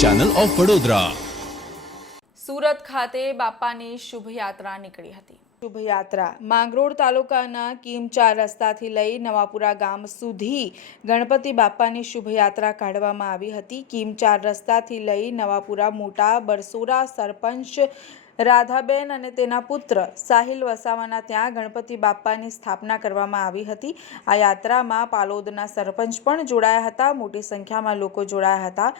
Channel of Vadodara Surat ખાતે બાપાની શુભયાત્રા નીકળી હતી. શુભયાત્રા. માંગરોળ તાલુકાના કિમચાર રસ્તાથી લઈ નવાપુરા ગામ સુધી ગણપતિ બાપાની શુભયાત્રા કાઢવામાં આવી હતી. કિમચાર રસ્તાથી લઈ નવાપુરા મોટા બરસોરા સરપંચ રાધાબેન અને તેના પુત્ર સાહિલ વસાવાના ત્યાં ગણપતિ બાપાની સ્થાપના કરવામાં આવી હતી. આ યાત્રામાં પાલોદના સરપંચ પણ જોડાયા હતા. મોટી સંખ્યામાં લોકો જોડાયા હતા.